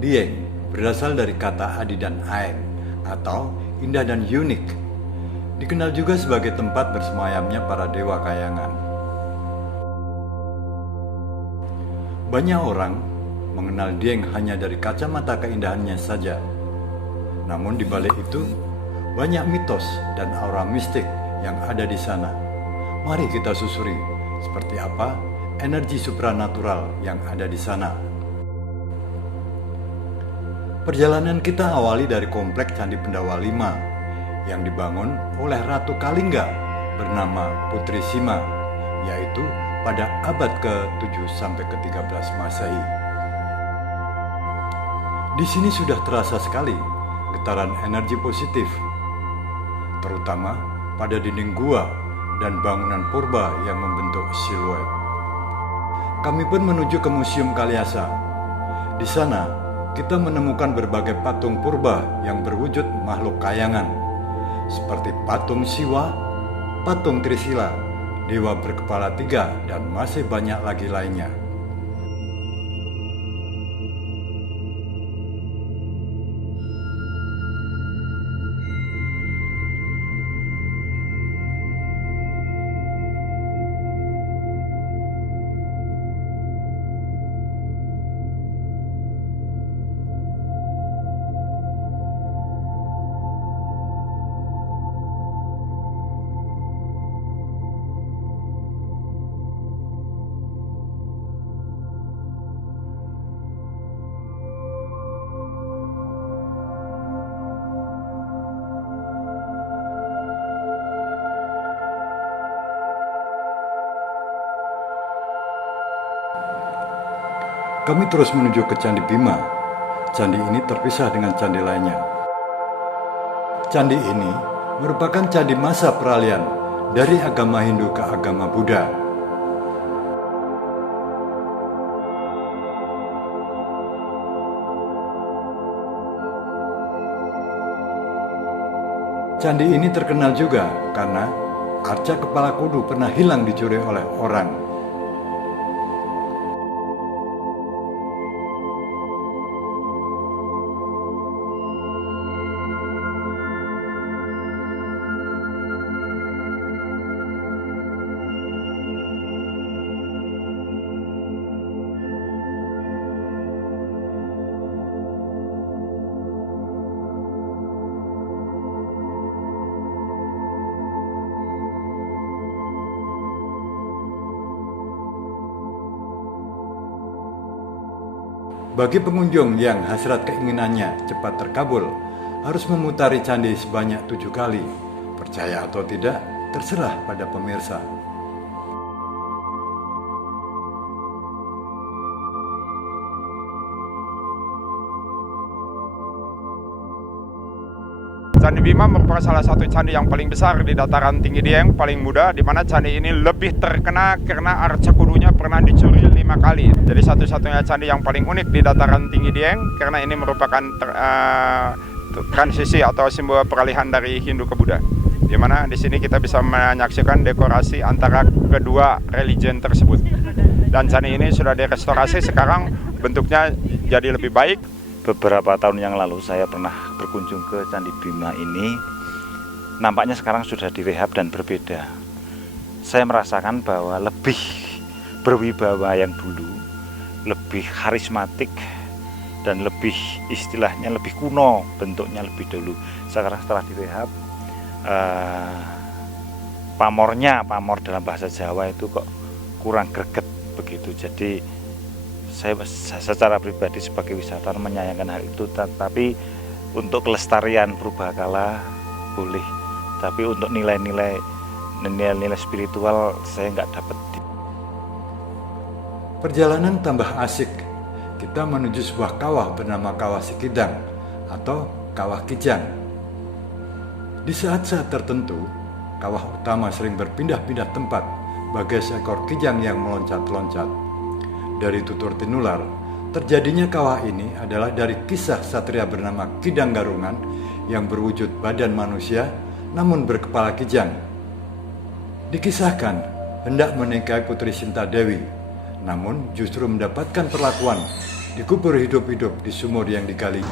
Dieng berasal dari kata adi dan aeng atau indah dan unik. Dikenal juga sebagai tempat bersemayamnya para dewa kayangan. Banyak orang mengenal Dieng hanya dari kacamata keindahannya saja. Namun di balik itu, banyak mitos dan aura mistik yang ada di sana. Mari kita susuri seperti apa energi supranatural yang ada di sana. Perjalanan kita awali dari kompleks Candi Pendawa V yang dibangun oleh Ratu Kalingga bernama Putri Sima, yaitu pada abad ke-7 sampai ke-13 Masehi. Di sini sudah terasa sekali getaran energi positif, terutama pada dinding gua dan bangunan purba yang membentuk siluet. Kami pun menuju ke Museum Kaliasa. Di sana, kita menemukan berbagai patung purba yang berwujud makhluk kayangan, seperti patung Siwa, patung Trisila, dewa berkepala 3, dan masih banyak lagi lainnya. Kami terus menuju ke Candi Bima. Candi ini terpisah dengan candi lainnya. Candi ini merupakan candi masa peralihan dari agama Hindu ke agama Buddha. Candi ini terkenal juga karena arca kepala kudu pernah hilang dicuri oleh orang. Bagi pengunjung yang hasrat keinginannya cepat terkabul, harus memutari candi sebanyak 7 kali. Percaya atau tidak, terserah pada pemirsa. Candi Bima merupakan salah satu candi yang paling besar di dataran tinggi Dieng, paling muda, di mana candi ini lebih terkenal karena arca kudunya pernah dicuri 5 kali. Jadi satu-satunya candi yang paling unik di dataran tinggi Dieng, karena ini merupakan transisi atau simbol peralihan dari Hindu ke Buddha. Di mana di sini kita bisa menyaksikan dekorasi antara kedua religion tersebut. Dan candi ini sudah direstorasi, sekarang bentuknya jadi lebih baik. Beberapa tahun yang lalu saya pernah berkunjung ke Candi Bima ini. Nampaknya sekarang sudah direhab dan berbeda. Saya merasakan bahwa lebih berwibawa yang dulu, lebih karismatik, dan lebih istilahnya lebih kuno, bentuknya lebih dulu. Sekarang setelah direhab, pamor dalam bahasa Jawa itu kok kurang greget begitu. Jadi saya secara pribadi sebagai wisatawan menyayangkan hal itu, tapi untuk kelestarian purbakala boleh, tapi untuk nilai-nilai spiritual saya nggak dapat. Perjalanan tambah asik. Kita menuju sebuah kawah bernama Kawah Sikidang atau Kawah Kijang. Di saat-saat tertentu, kawah utama sering berpindah-pindah tempat bagai seekor kijang yang meloncat-loncat. Dari tutur tinular, terjadinya kawah ini adalah dari kisah satria bernama Kidang Garungan yang berwujud badan manusia namun berkepala kijang. Dikisahkan hendak menikahi Putri Sinta Dewi, namun justru mendapatkan perlakuan dikubur hidup-hidup di sumur yang digali.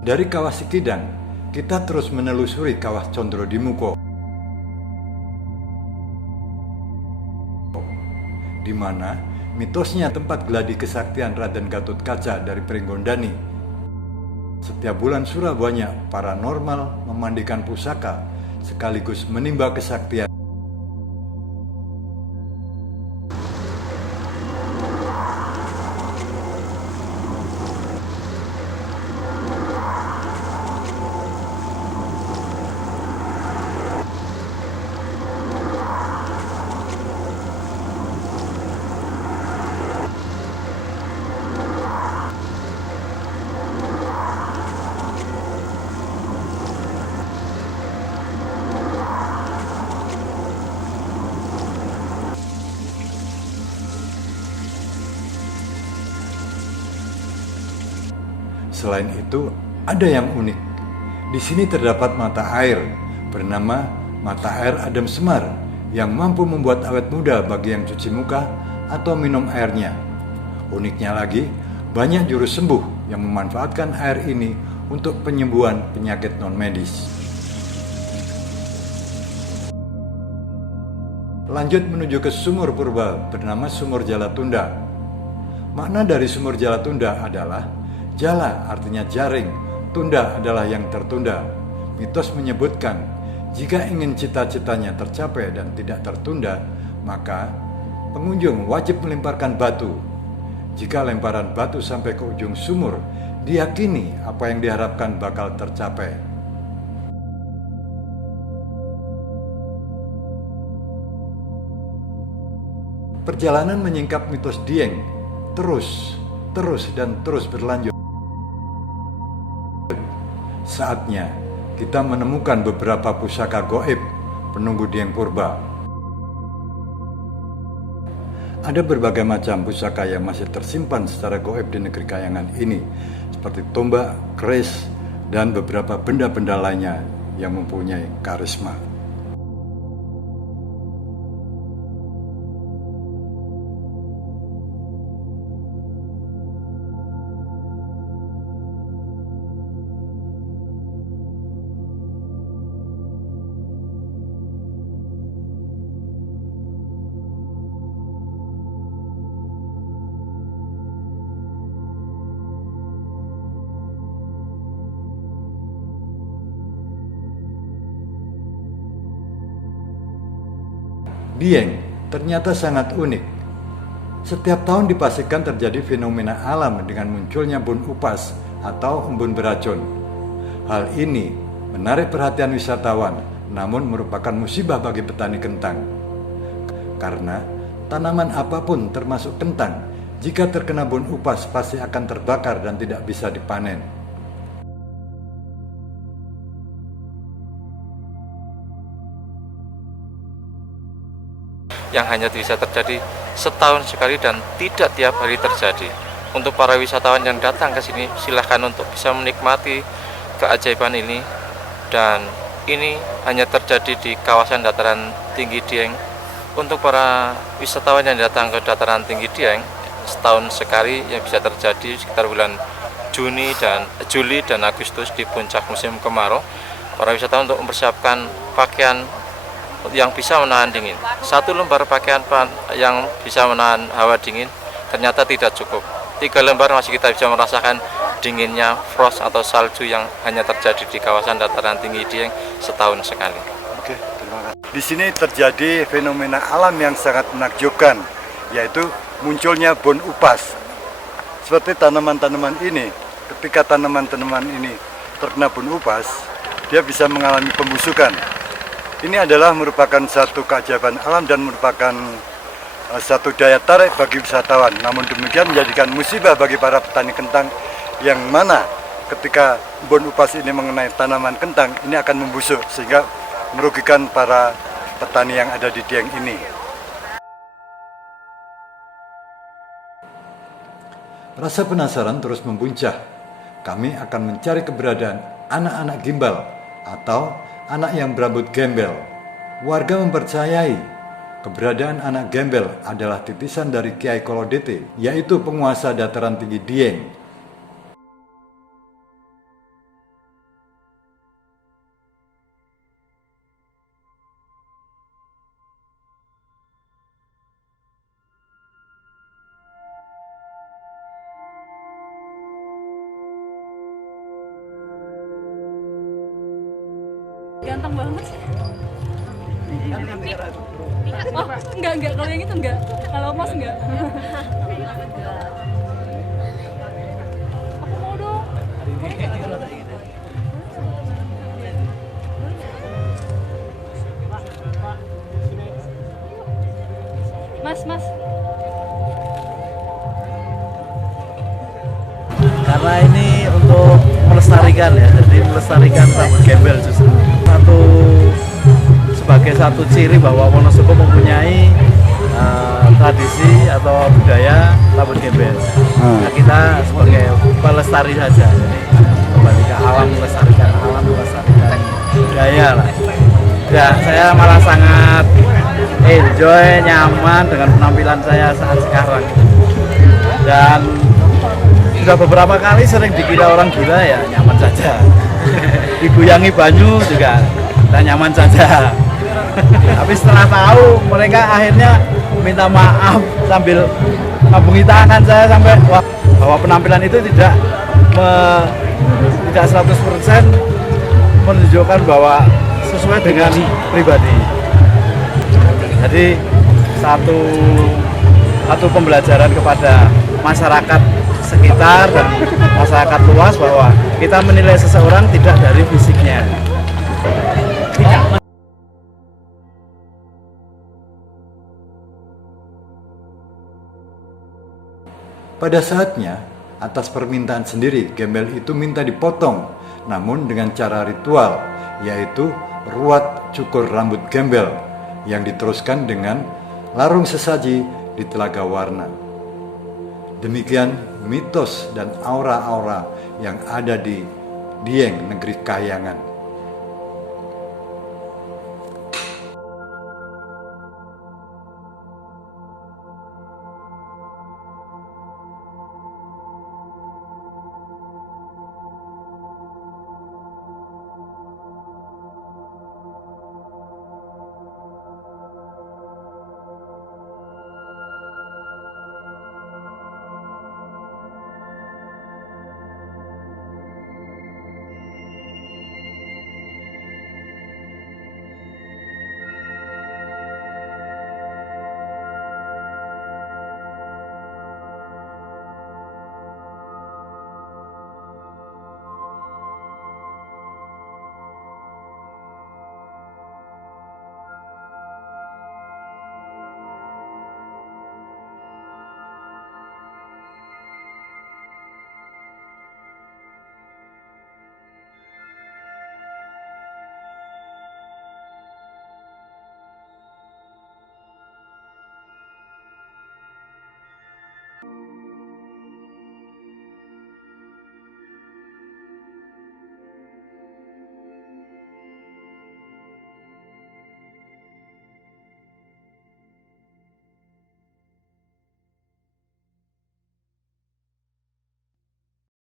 Dari Kawah Sikidang, kita terus menelusuri Kawah Condro di Muko, di mana mitosnya tempat gladi kesaktian Raden Gatotkaca dari Pringgondani. Setiap bulan Surabaya, paranormal memandikan pusaka sekaligus menimba kesaktian. Selain itu, ada yang unik. Di sini terdapat mata air bernama mata air Adem Semar yang mampu membuat awet muda bagi yang cuci muka atau minum airnya. Uniknya lagi, banyak juru sembuh yang memanfaatkan air ini untuk penyembuhan penyakit non-medis. Lanjut menuju ke sumur purba bernama Sumur Jalatunda. Makna dari Sumur Jalatunda adalah jala artinya jaring, tunda adalah yang tertunda. Mitos menyebutkan, jika ingin cita-citanya tercapai dan tidak tertunda, maka pengunjung wajib melemparkan batu. Jika lemparan batu sampai ke ujung sumur, diyakini apa yang diharapkan bakal tercapai. Perjalanan menyingkap mitos Dieng terus berlanjut. Saatnya kita menemukan beberapa pusaka gaib penunggu Dieng Purba. Ada berbagai macam pusaka yang masih tersimpan secara gaib di negeri Kayangan ini, seperti tombak, keris, dan beberapa benda-benda lainnya yang mempunyai karisma. Dieng ternyata sangat unik. Setiap tahun dipastikan terjadi fenomena alam dengan munculnya embun upas atau embun beracun. Hal ini menarik perhatian wisatawan, namun merupakan musibah bagi petani kentang. Karena tanaman apapun termasuk kentang, jika terkena embun upas pasti akan terbakar dan tidak bisa dipanen. Yang hanya bisa terjadi setahun sekali dan tidak tiap hari terjadi. Untuk para wisatawan yang datang ke sini, silahkan untuk bisa menikmati keajaiban ini. Dan ini hanya terjadi di kawasan dataran tinggi Dieng. Untuk para wisatawan yang datang ke dataran tinggi Dieng, setahun sekali yang bisa terjadi sekitar bulan Juli dan Agustus di puncak musim kemarau. Para wisatawan untuk mempersiapkan pakaian yang bisa menahan dingin. Satu lembar pakaian yang bisa menahan hawa dingin ternyata tidak cukup. 3 lembar masih kita bisa merasakan dinginnya frost atau salju yang hanya terjadi di kawasan dataran tinggi Dieng setahun sekali. Oke, terima kasih. Di sini terjadi fenomena alam yang sangat menakjubkan, yaitu munculnya embun upas. Seperti tanaman-tanaman ini, ketika tanaman-tanaman ini terkena embun upas, dia bisa mengalami pembusukan. Ini adalah merupakan satu keajaiban alam dan merupakan satu daya tarik bagi wisatawan. Namun demikian menjadikan musibah bagi para petani kentang, yang mana ketika embun upas ini mengenai tanaman kentang, ini akan membusuk sehingga merugikan para petani yang ada di Dieng ini. Rasa penasaran terus membuncah. Kami akan mencari keberadaan anak-anak gimbal atau anak yang berambut gembel. Warga mempercayai keberadaan anak gembel adalah titisan dari Kiai Kolodete, yaitu penguasa dataran tinggi Dieng. Ganteng banget sih. Oh, enggak, kalau yang itu enggak. Kalau Mas enggak. Aku mau dong. Mas. Karena ini untuk melestarikan ya, jadi melestarikan rambut gembel justru sebagai satu ciri bahwa Wonosobo mempunyai tradisi atau budaya rambut gembel. Nah, kita sebagai pelestari saja, jadi kembali ke alam, melestarikan budaya lah. Ya, saya malah sangat enjoy, nyaman dengan penampilan saya saat sekarang. Dan sudah beberapa kali sering dikira orang gila, ya nyaman saja. Digoyangi banyu juga kita nyaman saja. Tapi setelah tahu mereka akhirnya minta maaf sambil ngabungi tangan saya sampai wah, bahwa penampilan itu tidak 100% menunjukkan bahwa sesuai dengan pribadi. Jadi satu pembelajaran kepada masyarakat sekitar dan masyarakat luas bahwa kita menilai seseorang tidak dari fisiknya. Pada saatnya, atas permintaan sendiri, gembel itu minta dipotong, namun dengan cara ritual, yaitu ruat cukur rambut gembel yang diteruskan dengan larung sesaji di Telaga Warna. Demikian mitos dan aura-aura yang ada di Dieng, negeri Kahyangan.